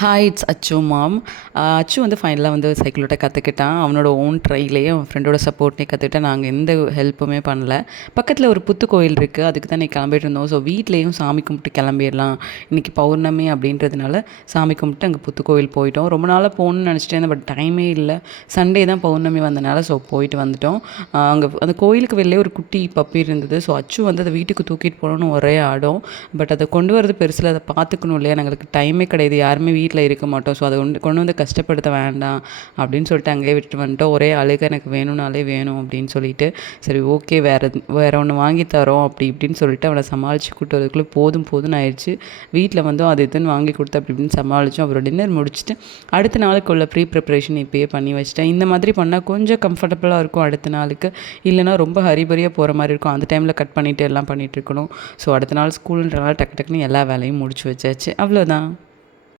Hi, it's அச்சு மாம். அச்சு வந்து ஃபைனலாக வந்து சைக்கிள் ஓட்ட கற்றுக்கிட்டான். அவனோட ஓன் ட்ரைலேயே அவன் ஃப்ரெண்டோட சப்போர்ட்னே கற்றுக்கிட்டான். நாங்கள் எந்த ஹெல்ப்புமே பண்ணல. பக்கத்தில் ஒரு புத்து கோயில் இருக்குது, அதுக்கு தான் கிளம்பிட்டு இருந்தோம். ஸோ வீட்லேயும் சாமி கும்பிட்டு கிளம்பிடலாம், இன்றைக்கி பௌர்ணமி அப்படின்றதுனால சாமி கும்பிட்டு அங்கே புத்து கோயில் போயிட்டோம். ரொம்ப நாளாக போகணுன்னு நினச்சிட்டே இருந்தேன், பட் டைமே இல்லை. சண்டே தான் பௌர்ணமி வந்தனால ஸோ போயிட்டு வந்துட்டோம். அங்கே அந்த கோயிலுக்கு வெளிலே ஒரு குட்டி பப்பி இருந்தது. ஸோ அச்சு வந்து அதை வீட்டுக்கு தூக்கிட்டு போகணுன்னு ஒரே ஆடும். பட் அதை கொண்டு வரது பெருசில், அதை பார்த்துக்கணும் இல்லையா, எங்களுக்கு டைமே கிடையாது, யாருமே வீட்டில் இருக்க மாட்டோம். ஸோ அதை கொண்டு வந்து கஷ்டப்படுத்த வேண்டாம் அப்படின்னு சொல்லிட்டு அங்கேயே விட்டுட்டு வந்துட்டோம். ஒரே அழுக, எனக்கு வேணும்னாலே வேணும் அப்படின்னு சொல்லிட்டு, சரி ஓகே வேறு ஒன்று வாங்கி தரோம் அப்படி இப்படின்னு சொல்லிட்டு அவனை சமாளித்து கூட்டு வரதுக்குள்ளே போதும்னு ஆயிடுச்சு. வீட்டில் வந்து அது இதுன்னு வாங்கி கொடுத்து அப்படி இப்படின்னு சமாளித்தோம். அப்புறம் டின்னர் முடிச்சுட்டு அடுத்த நாளுக்குள்ள ப்ரிப்ரேஷன் இப்போயே பண்ணி வச்சுட்டேன். இந்த மாதிரி பண்ணால் கொஞ்சம் கம்ஃபர்டபுளாக இருக்கும் அடுத்த நாளுக்கு. இல்லைனா ரொம்ப ஹரிபரியாக போகிற மாதிரி இருக்கும், அந்த டைமில் கட் பண்ணிவிட்டு எல்லாம் பண்ணிகிட்டு இருக்கணும். ஸோ அடுத்த நாள் ஸ்கூலுன்றனால டக்கு டக்குன்னு எல்லா வேலையும் முடிச்சு வச்சாச்சு. அவ்வளோதான்.